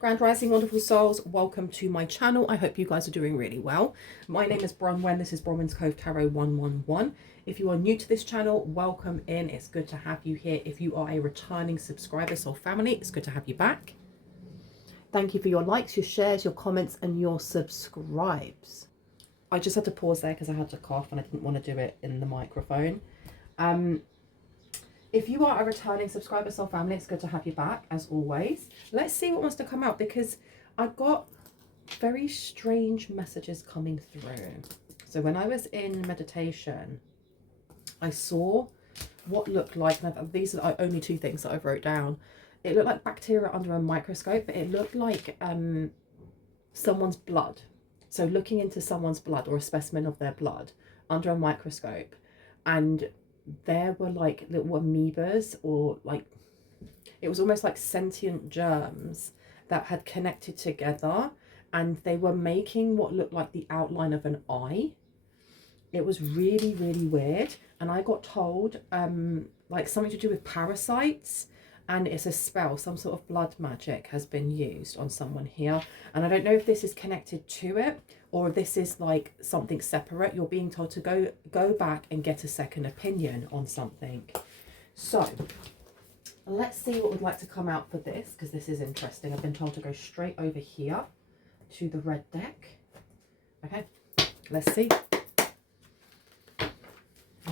Grand Rising, wonderful souls, welcome to my channel. I hope you guys are doing really well. My name is Bronwen. This is Bronwen's Cove Tarot 111. If you are new to this channel, welcome in. It's good to have you here. If you are a returning subscriber, soul family, it's good to have you back. Thank you for your likes, your shares, your comments, and your subscribes. I just had to pause there because I had to cough and I didn't want to do it in the microphone. If you are a returning subscriber, soul family, it's good to have you back, as always. Let's see what wants to come out, because I got very strange messages coming through. So when I was in meditation, I saw what looked like, these are only two things that I wrote down. It looked like bacteria under a microscope, but it looked like someone's blood. So looking into someone's blood, or a specimen of their blood under a microscope, and there were like little amoebas, or like, it was almost like sentient germs that had connected together, and they were making what looked like the outline of an eye. It was really, really weird. And I got told like something to do with parasites, and it's a spell, some sort of blood magic has been used on someone here. And I don't know if this is connected to it, or if this is like something separate. You're being told to go back and get a second opinion on something. So let's see what would like to come out for this, because this is interesting. I've been told to go straight over here to the red deck. Okay, let's see.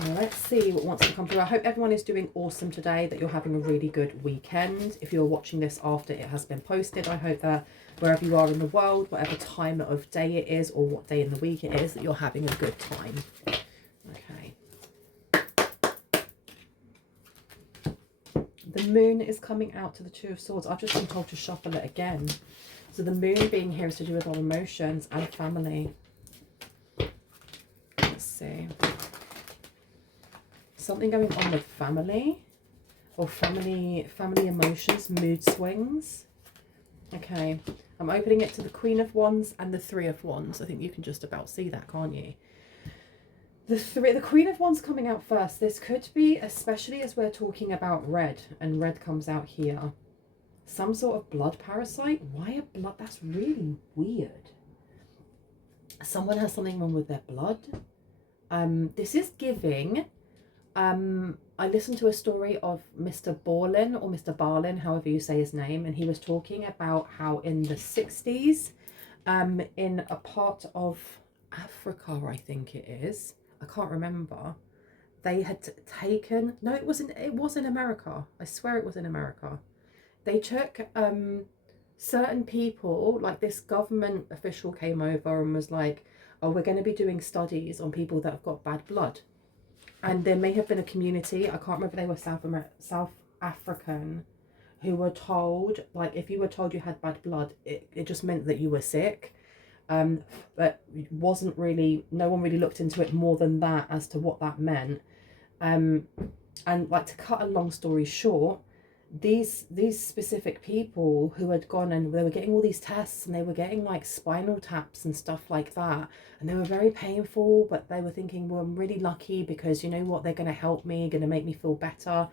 Let's see what wants to come through. I hope everyone is doing awesome today, that you're having a really good weekend. If you're watching this after it has been posted, I hope that wherever you are in the world, whatever time of day it is, or what day in the week it is, that you're having a good time. Okay. The moon is coming out to the Two of Swords. I've just been told to shuffle it again. So the moon being here is to do with our emotions and family. Let's see. Something going on with family, or family emotions, mood swings. Okay, I'm opening it to the Queen of Wands and the Three of Wands. I think you can just about see that, can't you? The Queen of Wands coming out first. This could be, especially as we're talking about red, and red comes out here, some sort of blood parasite. Why a blood? That's really weird. Someone has something wrong with their blood. This is giving... I listened to a story of Mr. Borlin, or Mr. Barlin, however you say his name, and he was talking about how in the 60s, in a part of Africa, I think it is, I can't remember, they had taken, no, it was in America, I swear it was in America. They took certain people, like this government official came over and was like, oh, we're going to be doing studies on people that have got bad blood. And there may have been a community, I can't remember if they were South African, who were told, like, if you were told you had bad blood, it just meant that you were sick. But it wasn't really, no one really looked into it more than that as to what that meant. And like, to cut a long story short, these specific people who had gone and they were getting all these tests, and they were getting like spinal taps and stuff like that, and they were very painful, but they were thinking, well, I'm really lucky because, you know what, they're going to help me, going to make me feel better.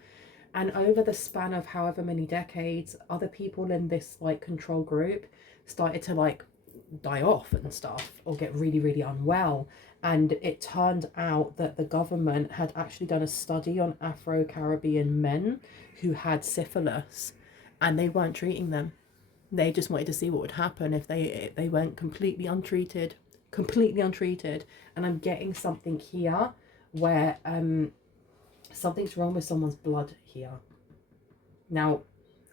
And over the span of however many decades, other people in this like control group started to like die off and stuff, or get really, really unwell. And it turned out that the government had actually done a study on Afro-Caribbean men who had syphilis, and they weren't treating them. They just wanted to see what would happen if they went completely untreated. And I'm getting something here where something's wrong with someone's blood here. Now,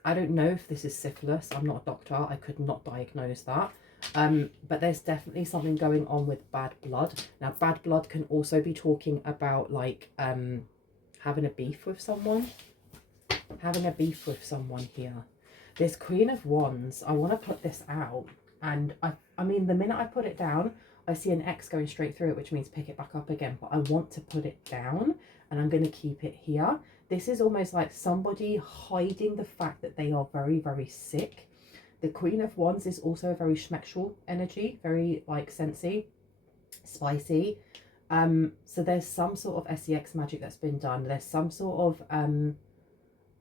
I don't know if this is syphilis. I'm not a doctor. I could not diagnose that. But there's definitely something going on with bad blood. Now, bad blood can also be talking about like having a beef with someone. Here. This Queen of Wands, I want to put this out. And I mean, the minute I put it down, I see an X going straight through it, which means pick it back up again, but I want to put it down and I'm going to keep it here. This is almost like somebody hiding the fact that they are very, very sick. The Queen of Wands is also a very schmexual energy, very like sensey, spicy. So there's some sort of sex magic that's been done. There's some sort of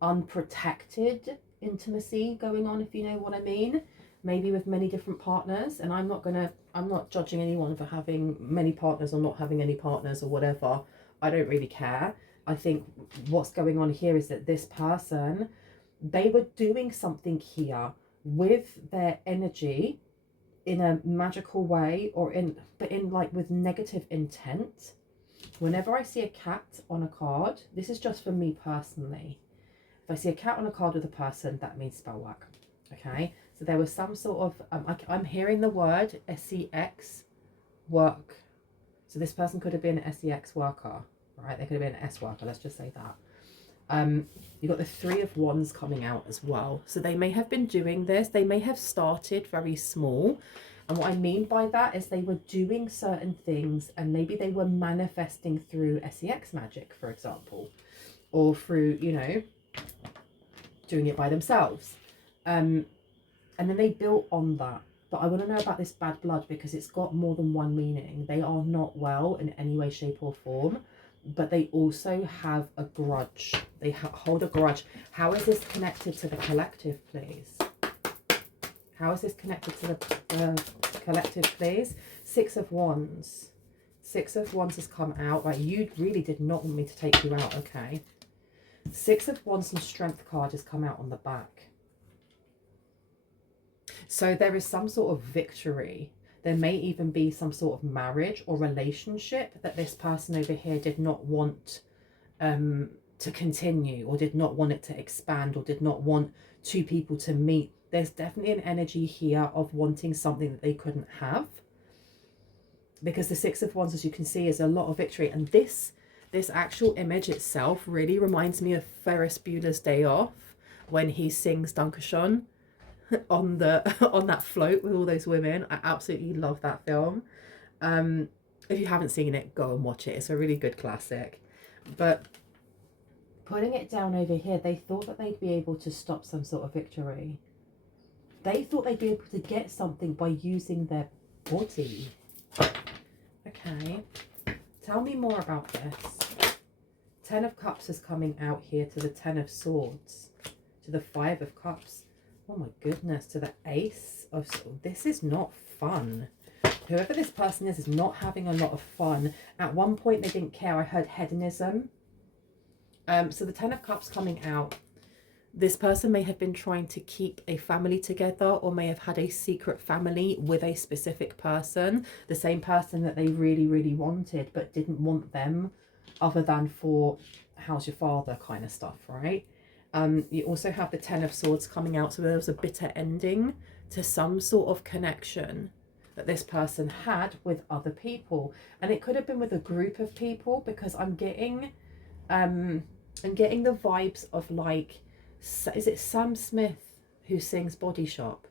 unprotected intimacy going on, if you know what I mean. Maybe with many different partners, and I'm not judging anyone for having many partners or not having any partners or whatever. I don't really care. I think what's going on here is that this person, they were doing something here with their energy in a magical way, or but in like with negative intent. Whenever I see a cat on a card, this is just for me personally. If I see a cat on a card with a person, that means spell work. Okay, so there was some sort of I'm hearing the word sex work. So this person could have been a sex worker, right? They could have been an S worker, let's just say that. You've got the Three of Wands coming out as well. So they may have been doing this. They may have started very small. And what I mean by that is they were doing certain things and maybe they were manifesting through sex magic, for example, or through, you know, doing it by themselves. And then they built on that. But I want to know about this bad blood because it's got more than one meaning. They are not well in any way, shape or form, but they also have a grudge. They hold a grudge. How is this connected to the collective, please? How is this connected to the collective, please? Six of Wands. Six of Wands has come out. Right, you really did not want me to take you out, okay? Six of Wands and Strength card has come out on the back. So there is some sort of victory. There may even be some sort of marriage or relationship that this person over here did not want to continue, or did not want it to expand, or did not want two people to meet. There's definitely an energy here of wanting something that they couldn't have. Because the Six of Wands, as you can see, is a lot of victory. And this actual image itself really reminds me of Ferris Bueller's Day Off, when he sings Dankeschön on that float with all those women. I absolutely love that film. If you haven't seen it, go and watch it. It's a really good classic. But putting it down over here, they thought that they'd be able to stop some sort of victory. They thought they'd be able to get something by using their body. Okay, tell me more about this. Ten of Cups is coming out here to the Ten of Swords, to the Five of Cups. Oh my goodness, to the Ace of Swords. This is not fun. Whoever this person is not having a lot of fun. At one point they didn't care. I heard hedonism. So the Ten of Cups coming out. This person may have been trying to keep a family together, or may have had a secret family with a specific person. The same person that they really, really wanted, but didn't want them other than for how's your father kind of stuff, right? You also have the Ten of Swords coming out. So there was a bitter ending to some sort of connection that this person had with other people. And it could have been with a group of people, because I'm getting the vibes of like, is it Sam Smith who sings Body Shop?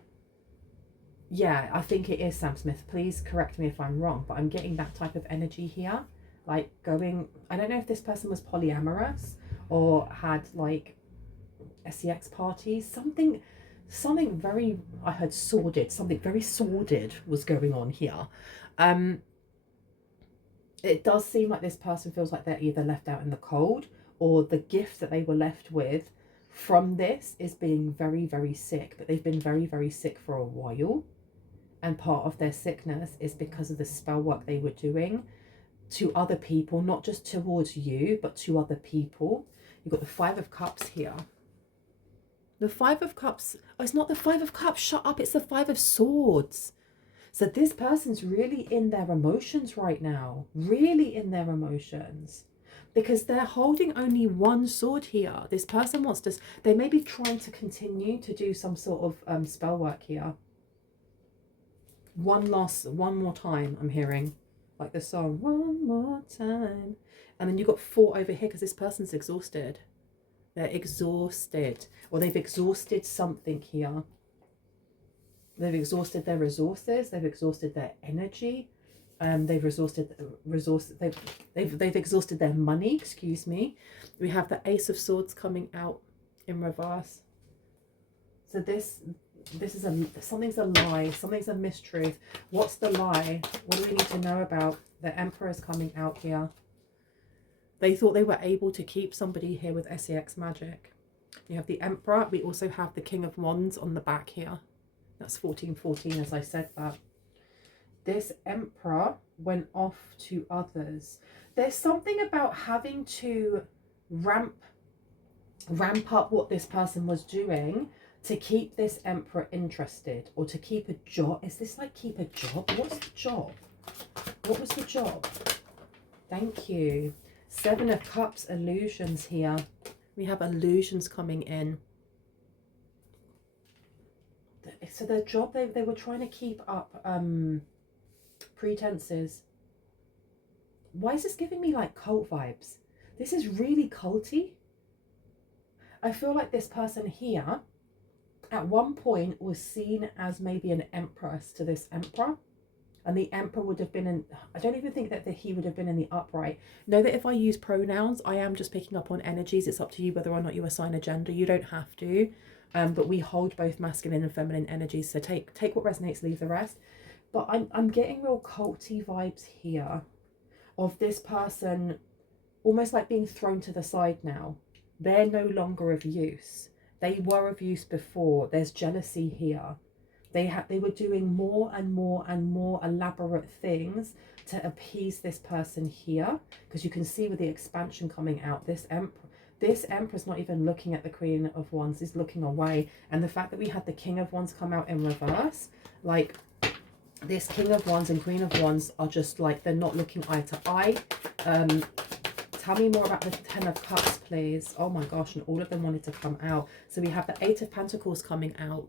Yeah, I think it is Sam Smith. Please correct me if I'm wrong, but I'm getting that type of energy here. Like going, I don't know if this person was polyamorous or had like sex parties, something very, I heard sordid, something very sordid was going on here. It does seem like this person feels like they're either left out in the cold, or the gift that they were left with from this is being very, very sick. But they've been very, very sick for a while, and part of their sickness is because of the spell work they were doing to other people, not just towards you, but to other people. You've got the Five of Cups here. The Five of Cups, oh, it's not the Five of Cups, shut up, it's the Five of Swords. So this person's really in their emotions right now, really in their emotions, because they're holding only one sword here. This person wants to, they may be trying to continue to do some sort of spell work here. One more time, I'm hearing, like the song, one more time. And then you've got four over here, because this person's exhausted. They're exhausted, or they've exhausted something here. They've exhausted their resources. They've exhausted their energy. They've they've exhausted their money, excuse me. We have the Ace of Swords coming out in reverse. So this is something's a lie, something's a mistruth. What's the lie? What do we need to know about? The Emperor is coming out here. They thought they were able to keep somebody here with SEX magic. You have the Emperor. We also have the King of Wands on the back here. That's 1414, as I said that. This Emperor went off to others. There's something about having to ramp up what this person was doing to keep this Emperor interested, or to keep a job. Is this like keep a job? What's the job? What was the job? Thank you. Seven of Cups, illusions here. We have illusions coming in. So their job, they were trying to keep up pretenses. Why is this giving me like cult vibes? This is really culty. I feel like this person here at one point was seen as maybe an empress to this emperor. And the Emperor would have been in, I don't even think that he would have been in the upright. Know that if I use pronouns, I am just picking up on energies. It's up to you whether or not you assign a gender. You don't have to. But we hold both masculine and feminine energies. So take what resonates, leave the rest. But I'm getting real culty vibes here of this person almost like being thrown to the side now. They're no longer of use. They were of use before. There's jealousy here. They were doing more and more and more elaborate things to appease this person here, because you can see with the expansion coming out, this Emperor's not even looking at the Queen of Wands, he's looking away. And the fact that we had the King of Wands come out in reverse, like this King of Wands and Queen of Wands are just like, they're not looking eye to eye. Tell me more about the Ten of Cups, please. Oh my gosh, and all of them wanted to come out. So we have the Eight of Pentacles coming out.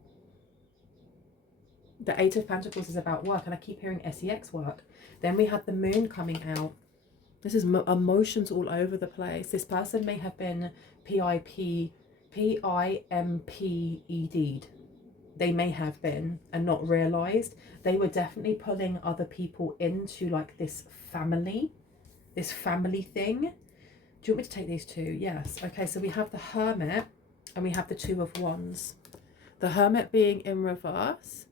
The Eight of Pentacles is about work, and I keep hearing SEX work. Then we have the Moon coming out. This is emotions all over the place. This person may have been PIMPED. They may have been and not realized. They were definitely pulling other people into like this family thing. Do you want me to take these two? Yes. Okay, so we have the Hermit and we have the Two of Wands. The Hermit being in reverse.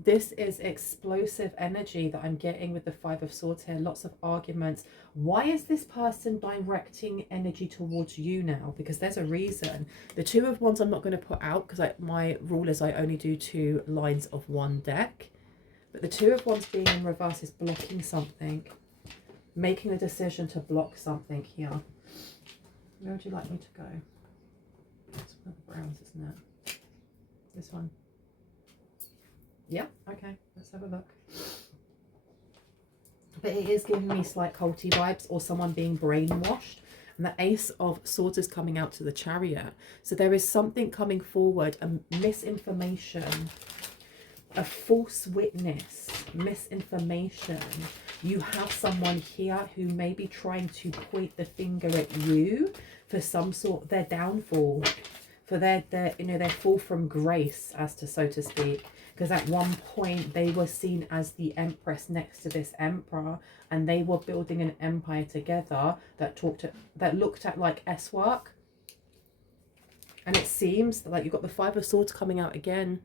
This is explosive energy that I'm getting with the Five of Swords here. Lots of arguments. Why is this person directing energy towards you now? Because there's a reason. The Two of Wands I'm not going to put out because my rule is I only do 2 lines of one deck. But the Two of Wands being in reverse is blocking something. Making a decision to block something here. Where would you like me to go? It's one of the browns, isn't it? This one. Yeah, okay, let's have a look. But it is giving me slight culty vibes, or someone being brainwashed. And the Ace of Swords is coming out to the Chariot. So there is something coming forward, a misinformation, a false witness, misinformation. You have someone here who may be trying to point the finger at you for some sort, their downfall, for their fall from grace, as to so to speak. Because at one point they were seen as the Empress next to this Emperor, and they were building an empire together that looked at like S work. And it seems like you've got the Five of Swords coming out again.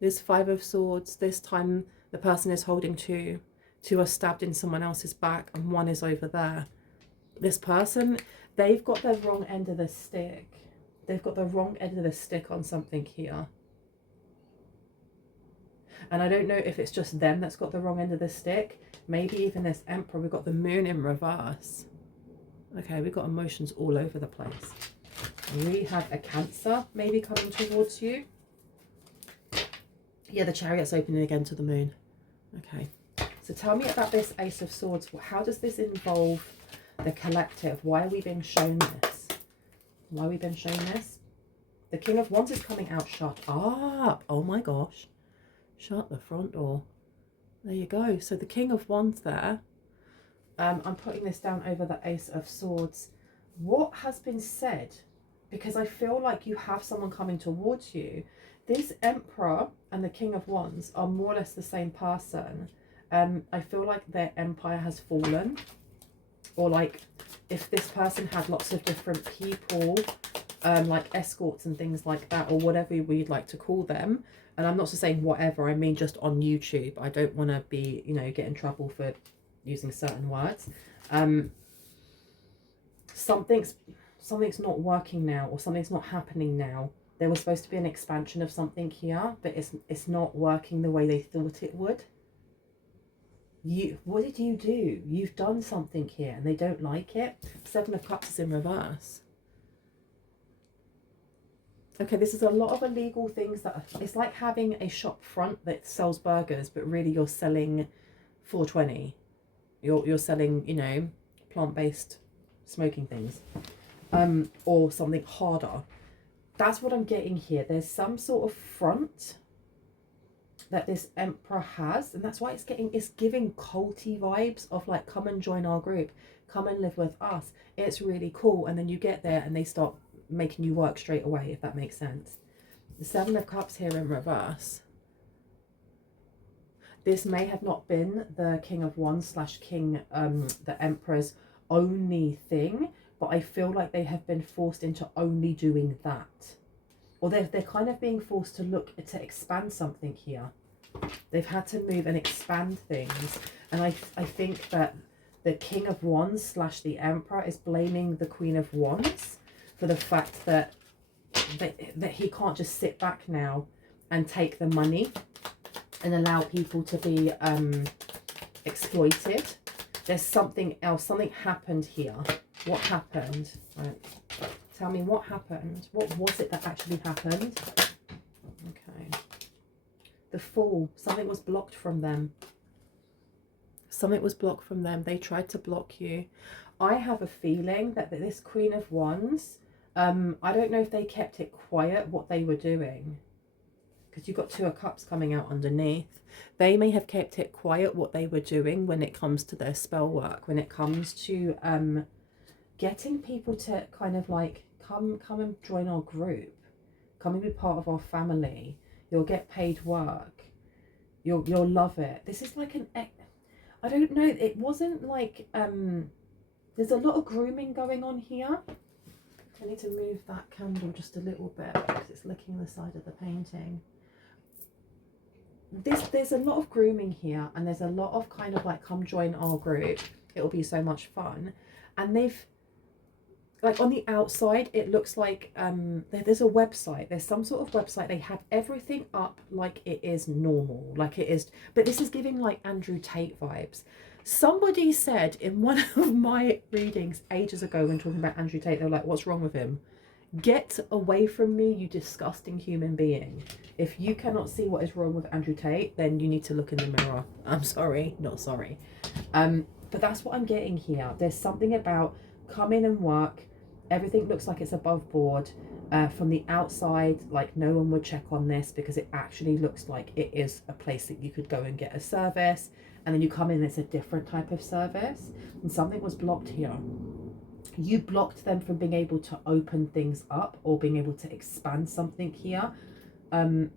This Five of Swords, this time the person is holding two. 2 are stabbed in someone else's back and 1 is over there. This person, they've got the wrong end of the stick. They've got the wrong end of the stick on something here. And I don't know if it's just them that's got the wrong end of the stick. Maybe even this Emperor. We've got the Moon in reverse. Okay, we've got emotions all over the place. We have a Cancer maybe coming towards you. Yeah, the Chariot's opening again to the Moon. Okay. So tell me about this Ace of Swords. How does this involve the collective? Why are we being shown this? Why are we being shown this? The King of Wands is coming out. Shut up. Oh my gosh. Shut the front door. There you go. So the King of Wands there. I'm putting this down over the Ace of Swords. What has been said? Because I feel like you have someone coming towards you. This Emperor and the King of Wands are more or less the same person. I feel like their empire has fallen, or like if this person had lots of different people, like escorts and things like that, or whatever we'd like to call them. And I'm not just saying whatever, I mean just on YouTube. I don't want to be, you know, get in trouble for using certain words. Something's not working now, or something's not happening now. There was supposed to be an expansion of something here, but it's not working the way they thought it would. What did you do? You've done something here and they don't like it. Seven of Cups is in reverse. Okay, this is a lot of illegal things that it's like having a shop front that sells burgers, but really you're selling 420. You're selling, you know, plant-based smoking things, or something harder. That's what I'm getting here. There's some sort of front that this emperor has, and that's why it's giving culty vibes of like, come and join our group, come and live with us. It's really cool. And then you get there and they start making you work straight away, if that makes sense. The Seven of Cups here in reverse. This may have not been the King of Wands / King, the Emperor's only thing, but I feel like they have been forced into only doing that. Or they're kind of being forced to look to expand something here. They've had to move and expand things. And I think that the King of Wands / the Emperor is blaming the Queen of Wands for the fact that he can't just sit back now and take the money and allow people to be exploited. There's something else. Something happened here. What happened? Right. Tell me what happened. What was it that actually happened? Okay. The Fool. Something was blocked from them. Something was blocked from them. They tried to block you. I have a feeling that this Queen of Wands, I don't know if they kept it quiet what they were doing, because you've got Two of Cups coming out underneath. They may have kept it quiet what they were doing when it comes to their spell work, when it comes to getting people to kind of like come and join our group, come and be part of our family. You'll get paid work. You'll love it. This is like I don't know. It wasn't like there's a lot of grooming going on here. I need to move that candle just a little bit because it's licking the side of the painting. There's a lot of grooming here, and there's a lot of kind of like, come join our group, it'll be so much fun. And they've, like, on the outside it looks like there's a website, there's some sort of website, they have everything up like it is normal, like it is, but this is giving like Andrew Tate vibes. Somebody said in one of my readings ages ago when talking about Andrew Tate, they were like, what's wrong with him? Get away from me, you disgusting human being. If you cannot see what is wrong with Andrew Tate, then you need to look in the mirror. I'm sorry, not sorry. But that's what I'm getting here. There's something about come in and work. Everything looks like it's above board. From the outside, like no one would check on this because it actually looks like it is a place that you could go and get a service. And then you come in, it's a different type of service. And something was blocked here. You blocked them from being able to open things up or being able to expand something here. And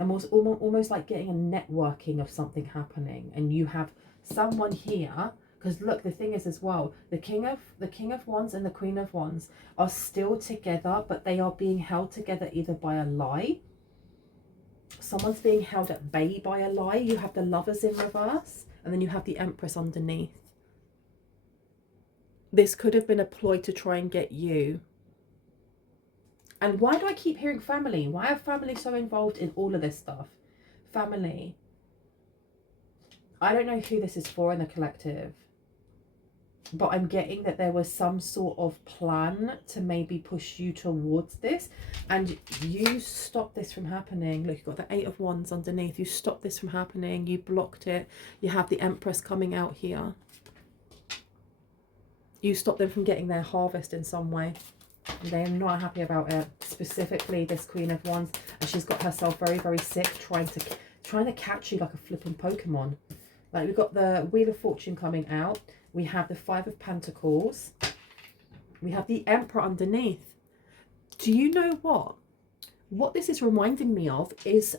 almost like getting a networking of something happening. And you have someone here, because look, the thing is as well, the King of Wands and the Queen of Wands are still together, but they are being held together either by a lie. Someone's being held at bay by a lie. You have the Lovers in reverse, and then you have the Empress underneath. This could have been a ploy to try and get you. And why do I keep hearing family? Why are family so involved in all of this stuff? Family. I don't know who this is for in the collective, but I'm getting that there was some sort of plan to maybe push you towards this, and you stopped this from happening. Look, you've got the Eight of Wands underneath. You stopped this from happening. You blocked it. You have the Empress coming out here. You stopped them from getting their harvest in some way. They're not happy about it. Specifically this Queen of Wands, and she's got herself very, very sick, trying to catch you like a flipping Pokemon. Like, we've got the Wheel of Fortune coming out. We have the Five of Pentacles. We have the Emperor underneath. Do you know what? what this is reminding me of is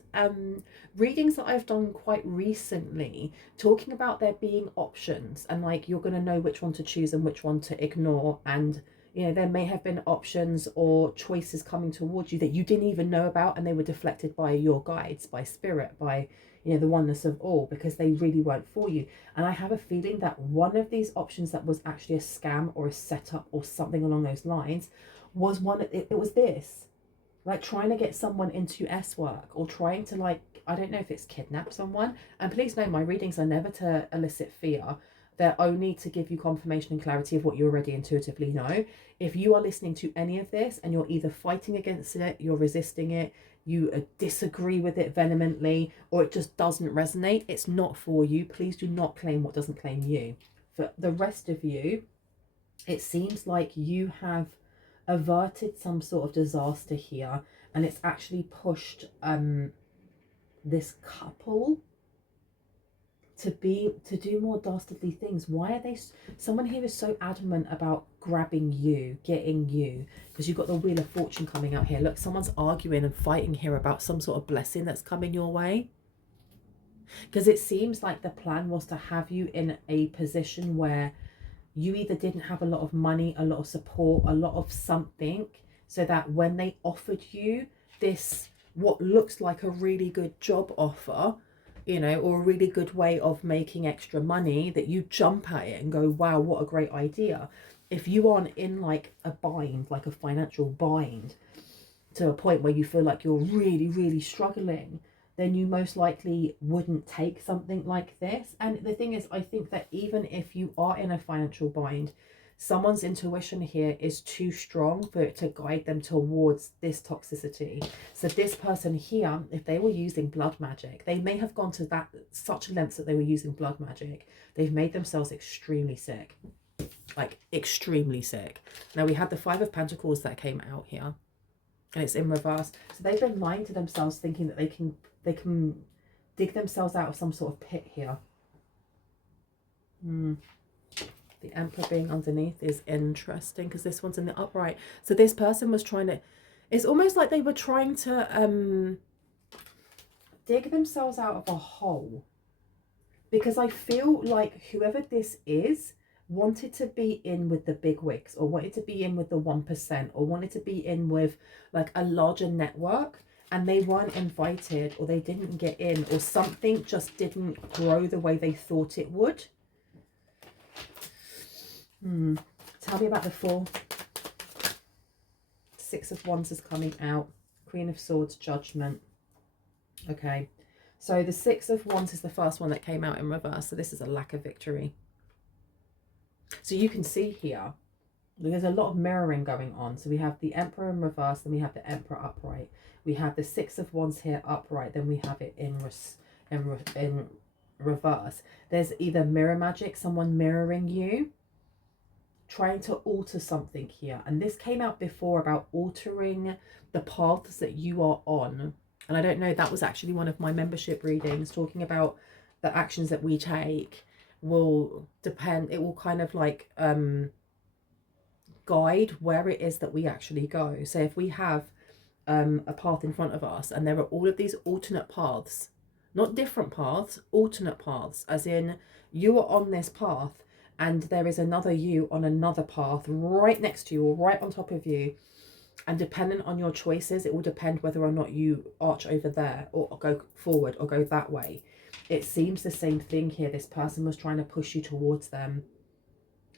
readings that I've done quite recently, talking about there being options, and like you're going to know which one to choose and which one to ignore. And you know, there may have been options or choices coming towards you that you didn't even know about, and they were deflected by your guides, by spirit, by, you know, the oneness of all, because they really weren't for you. And I have a feeling that one of these options that was actually a scam or a setup or something along those lines was one, it was this, like trying to get someone into S work, or trying to, like, I don't know if it's kidnap someone. And please know, my readings are never to elicit fear. They're only to give you confirmation and clarity of what you already intuitively know. If you are listening to any of this and you're either fighting against it, you're resisting it, you disagree with it vehemently, or it just doesn't resonate, it's not for you. Please do not claim what doesn't claim you. For the rest of you, it seems like you have averted some sort of disaster here, and it's actually pushed this couple to do more dastardly things. Why are they, someone here is so adamant about grabbing you, getting you, because you've got the Wheel of Fortune coming out here. Look, someone's arguing and fighting here about some sort of blessing that's coming your way, because it seems like the plan was to have you in a position where you either didn't have a lot of money, a lot of support, a lot of something, so that when they offered you this, what looks like a really good job offer, you know, or a really good way of making extra money, that you jump at it and go, wow, what a great idea. If you aren't in like a bind, like a financial bind, to a point where you feel like you're really, really struggling, then you most likely wouldn't take something like this. And the thing is, I think that even if you are in a financial bind, someone's intuition here is too strong for it to guide them towards this toxicity. So this person here, if they were using blood magic, they may have gone to that such lengths that they were using blood magic. They've made themselves extremely sick, like extremely sick. Now we had the Five of Pentacles that came out here, and it's in reverse. So they've been lying to themselves, thinking that they can dig themselves out of some sort of pit here. The Emperor being underneath is interesting, because this one's in the upright. So this person was trying to, it's almost like they were trying to dig themselves out of a hole, because I feel like whoever this is wanted to be in with the big wigs, or wanted to be in with the 1%, or wanted to be in with like a larger network, and they weren't invited, or they didn't get in, or something just didn't grow the way they thought it would. Tell me about the Four. Six of Wands is coming out. Queen of Swords, Judgment. Okay, so the Six of Wands is the first one that came out in reverse. So this is a lack of victory. So you can see here, there's a lot of mirroring going on. So we have the Emperor in reverse, then we have the Emperor upright. We have the Six of Wands here upright, then we have it in reverse. There's either mirror magic, someone mirroring you, trying to alter something here. And this came out before about altering the paths that you are on. And I don't know, that was actually one of my membership readings, talking about the actions that we take will depend, it will kind of like guide where it is that we actually go. So if we have a path in front of us, and there are all of these alternate paths, not different paths, alternate paths, as in you are on this path and there is another you on another path right next to you or right on top of you, and dependent on your choices, it will depend whether or not you arch over there or go forward or go that way. It seems the same thing here. This person was trying to push you towards them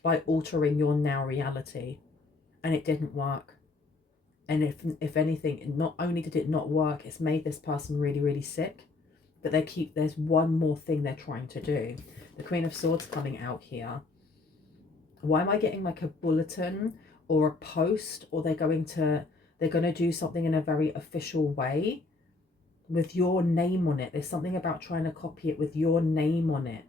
by altering your now reality, and it didn't work. And if anything, not only did it not work, it's made this person really, really sick. But there's one more thing they're trying to do. The Queen of Swords coming out here. Why am I getting like a bulletin or a post, or they're going to do something in a very official way with your name on it? There's something about trying to copy it with your name on it,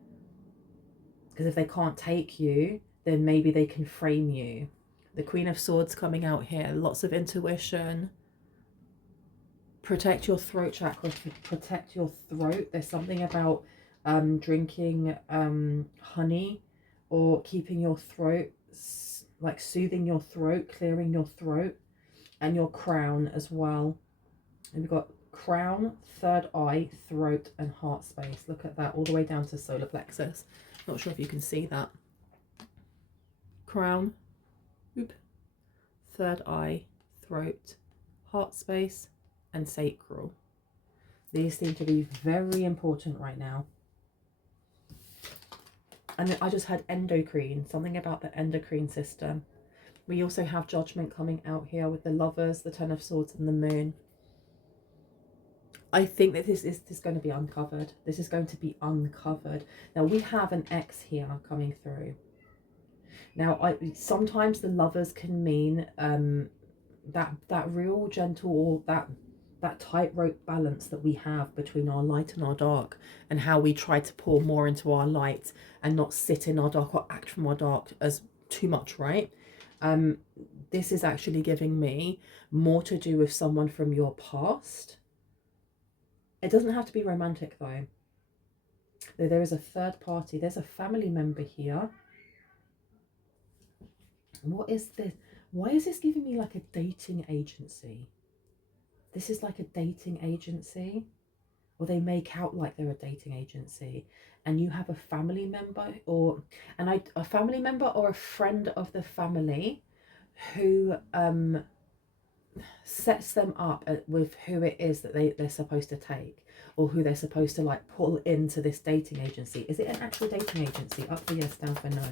because if they can't take you, then maybe they can frame you. The Queen of Swords coming out here, lots of intuition. Protect your throat chakra, protect your throat. There's something about drinking honey, or keeping your throat, like soothing your throat, clearing your throat, and your crown as well. And we've got crown, third eye, throat, and heart space. Look at that, all the way down to solar plexus. Not sure if you can see that. Crown, oop, third eye, throat, heart space, and sacral. These seem to be very important right now. And then I just had endocrine, something about the endocrine system. We also have judgment coming out here with the lovers, the Ten of Swords, and the moon. I think that this is going to be uncovered. This is going to be uncovered. Now, we have an X here coming through. Now, sometimes the lovers can mean that real gentle, or that tightrope balance that we have between our light and our dark, and how we try to pour more into our light and not sit in our dark or act from our dark as too much, right? This is actually giving me more to do with someone from your past. It doesn't have to be romantic though. There is a third party. There's a family member here. What is this? Why is this giving me like a dating agency? This is like a dating agency, or they make out like they're a dating agency, and you have a family member a family member or a friend of the family who sets them up with who it is that they're supposed to take, or who they're supposed to like pull into this dating agency. Is it an actual dating agency? Up for yes, down for no.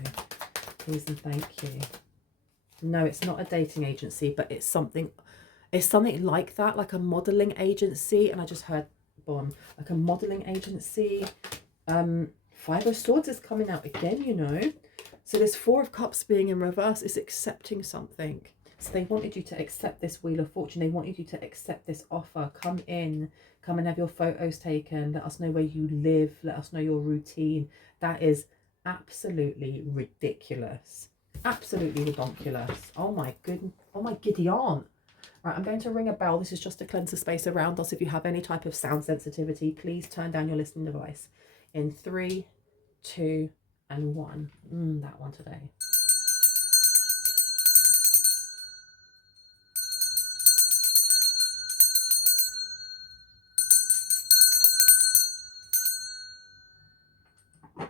Please and thank you. No, it's not a dating agency, but it's something like that, like a modeling agency. And I just heard bomb, like a modeling agency. Five of Swords is coming out again, you know. So this Four of Cups being in reverse is accepting something. So they wanted you to accept this Wheel of Fortune. They wanted you to accept this offer. Come in, come and have your photos taken. Let us know where you live. Let us know your routine. That is absolutely ridiculous. Absolutely ridiculous. Oh my goodness. Oh my giddy aunt. Right, I'm going to ring a bell. This is just to cleanse the space around us. If you have any type of sound sensitivity, please turn down your listening device. In 3, 2, and 1. That one today.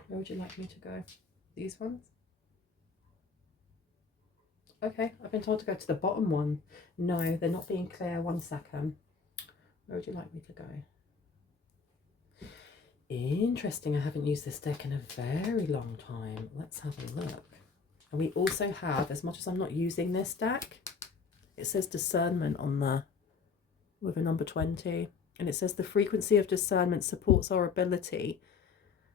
Where would you like me to go? These ones? Okay, I've been told to go to the bottom one. No, they're not being clear. 1 second. Where would you like me to go? Interesting. I haven't used this deck in a very long time. Let's have a look. And we also have, as much as I'm not using this deck, it says discernment on there with a number 20. And it says the frequency of discernment supports our ability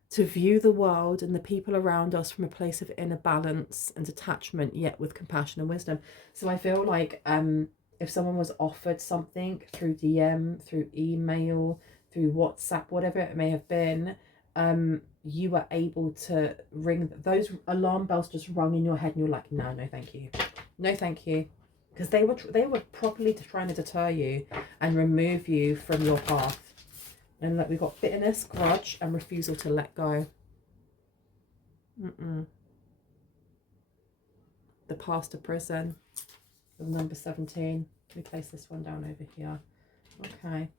to view the world and the people around us from a place of inner balance and detachment, yet with compassion and wisdom. So I feel like if someone was offered something through DM, through email, through WhatsApp, whatever it may have been, you were able to ring those alarm bells, just rung in your head, and you're like, no thank you, no thank you, because they were properly trying to deter you and remove you from your path. And look, we've got bitterness, grudge, and refusal to let go. The past to prison. Number 17. We place this one down over here. Okay.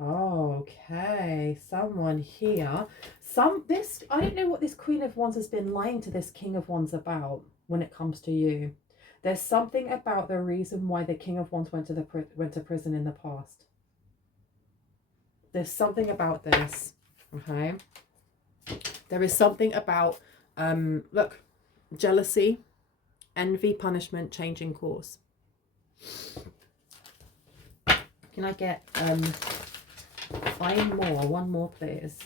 Okay. Someone here. I don't know what this Queen of Wands has been lying to this King of Wands about when it comes to you. There's something about the reason why the King of Wands went to prison in the past. There's something about this, okay? There is something about, look, jealousy, envy, punishment, changing course. Can I get one more, please?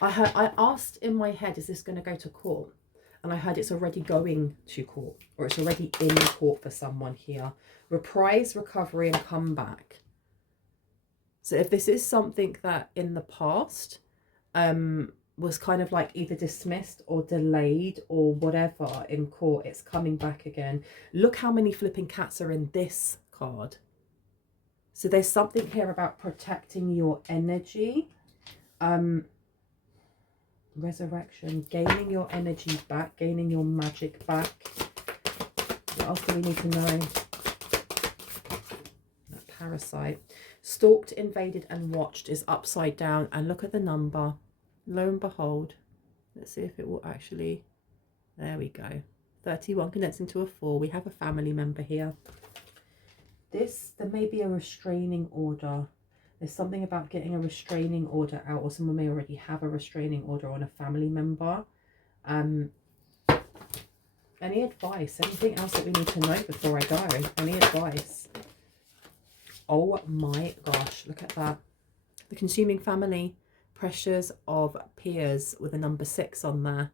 I asked in my head, is this going to go to court? And I heard it's already going to court, or it's already in court for someone here. Reprise, recovery, and comeback. So if this is something that in the past was kind of like either dismissed or delayed or whatever in court, it's coming back again. Look how many flipping cats are in this card. So there's something here about protecting your energy. Resurrection, gaining your energy back, gaining your magic back. What else do we need to know? parasite. Stalked, invaded and watched is upside down, and look at the number. Lo and behold, let's see if it will actually, there we go. 31 condensing to a 4. We have a family member here. There may be a restraining order. There's something about getting a restraining order out, or someone may already have a restraining order on a family member. Any advice? Anything else that we need to know before I go? Any advice? Oh my gosh, look at that. The consuming family, pressures of peers with a number 6 on there.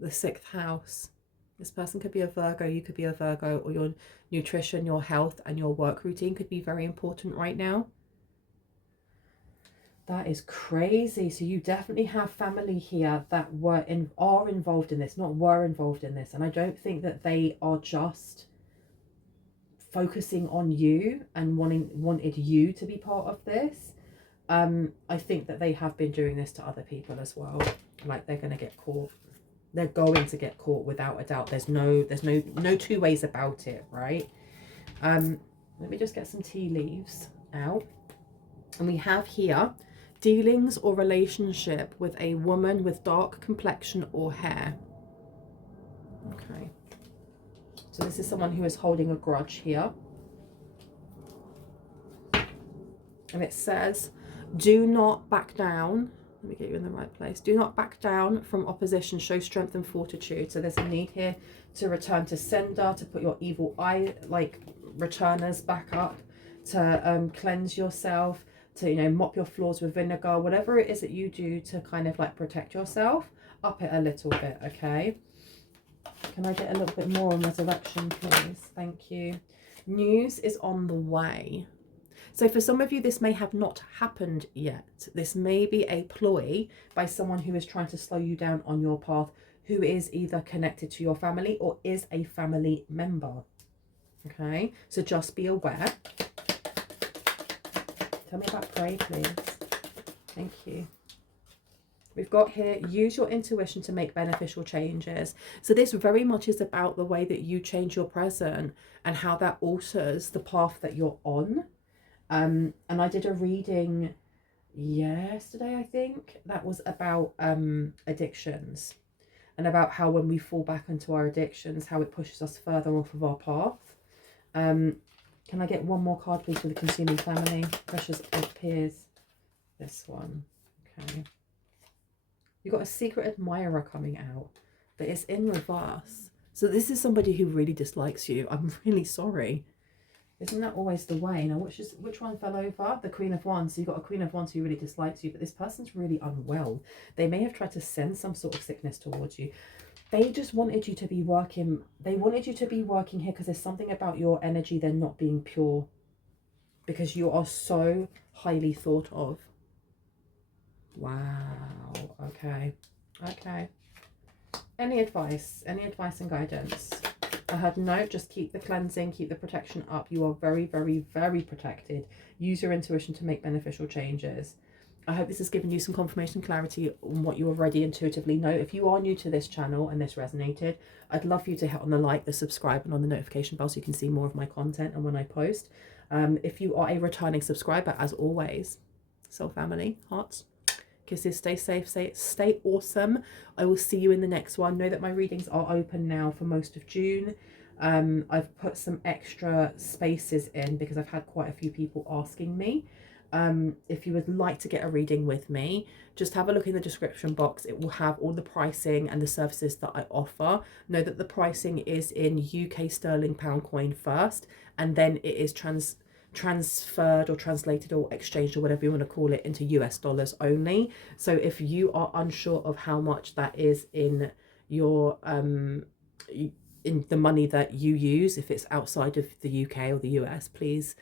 The 6th house. This person could be a Virgo, you could be a Virgo, or your nutrition, your health and your work routine could be very important right now. That is crazy. So you definitely have family here that are involved in this, not were involved in this. And I don't think that they are just focusing on you and wanted you to be part of this. I think that they have been doing this to other people as well. Like, they're going to get caught. They're going to get caught without a doubt. There's no two ways about it, right? Let me just get some tea leaves out. And we have here dealings or relationship with a woman with dark complexion or hair. Okay. So this is someone who is holding a grudge here. And it says, do not back down. Let me get you in the right place. Do not back down from opposition. Show strength and fortitude. So there's a need here to return to sender, to put your evil eye, like, returners back up, to cleanse yourself, to, you know, mop your floors with vinegar, whatever it is that you do to kind of like protect yourself, up it a little bit, okay? Can I get a little bit more on resurrection, please? Thank you. News is on the way. So for some of you, this may have not happened yet. This may be a ploy by someone who is trying to slow you down on your path, who is either connected to your family or is a family member. Okay, so just be aware. Tell me about prey, please. Thank you. We've got here, use your intuition to make beneficial changes. So this very much is about the way that you change your present and how that alters the path that you're on. And I did a reading yesterday, I think, that was about addictions, and about how when we fall back into our addictions, how it pushes us further off of our path. Can I get one more card, please, for the consuming family? Pressures of peers. This one. Okay. You've got a secret admirer coming out, but it's in reverse. So this is somebody who really dislikes you. I'm really sorry. Isn't that always the way? Now, which one fell over? The Queen of Wands. So you've got a Queen of Wands who really dislikes you, but this person's really unwell. They may have tried to send some sort of sickness towards you. They just wanted you to be working. They wanted you to be working here because there's something about your energy they're not being pure, because you are so highly thought of. Wow. Okay. Okay. Any advice? Any advice and guidance? I heard no, just keep the cleansing, keep the protection up. You are very, very, very protected. Use your intuition to make beneficial changes. I hope this has given you some confirmation and clarity on what you already intuitively know. If you are new to this channel and this resonated, I'd love for you to hit on the like, the subscribe, and on the notification bell so you can see more of my content and when I post. If you are a returning subscriber, as always, soul family, hearts, kisses, stay safe, stay awesome. I will see you in the next one. Know that my readings are open now for most of June. I've put some extra spaces in because I've had quite a few people asking me. If you would like to get a reading with me, just have a look in the description box. It will have all the pricing and the services that I offer. Know that the pricing is in UK sterling pound coin first, and then it is transferred or translated or exchanged or whatever you want to call it into US dollars only. So if you are unsure of how much that is in your in the money that you use, if it's outside of the UK or the US, please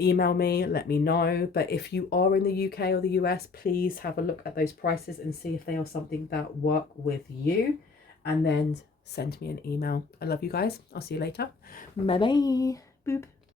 email me, let me know. But if you are in the UK or the US, please have a look at those prices and see if they are something that work with you, and then send me an email. I love you guys. I'll see you later. Bye bye. Boop.